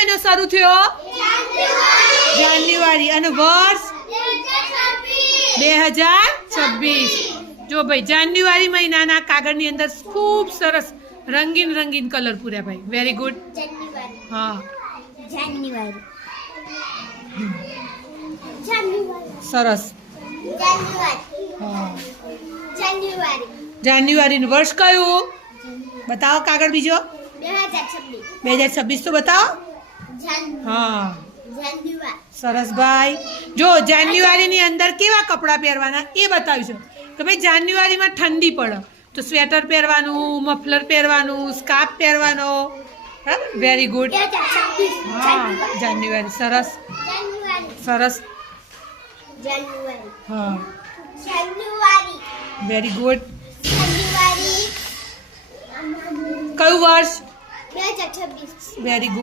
મહિનો શરૂ થયો? જાન્યુઆરી. અને વર્ષ 2026. જો ભાઈ જાન્યુઆરી મહિનાના કાગળની અંદર ખૂબ સરસ રંગીન રંગીન કલર પૂર્યા ભાઈ. Very good. હા, સરસ. જાન્યુઆરીનું વર્ષ કયું બતાવો? કાગળ બીજો 2026 તો બતાવો. હા, સરસ ભાઈ. જો જાન્યુઆરીની અંદર કેવા કપડાં પહેરવાના એ બતાવીશું કે ભાઈ જાન્યુઆરીમાં ઠંડી પડે તો સ્વેટર પહેરવાનું, મફલર પહેરવાનું, સ્કાર્ફ પહેરવાનો. હા, વેરી ગુડ. હા, જાન્યુઆરી. સરસ સરસ. હા, વેરી ગુડ. કયું વર્ષ? 2026. Very good.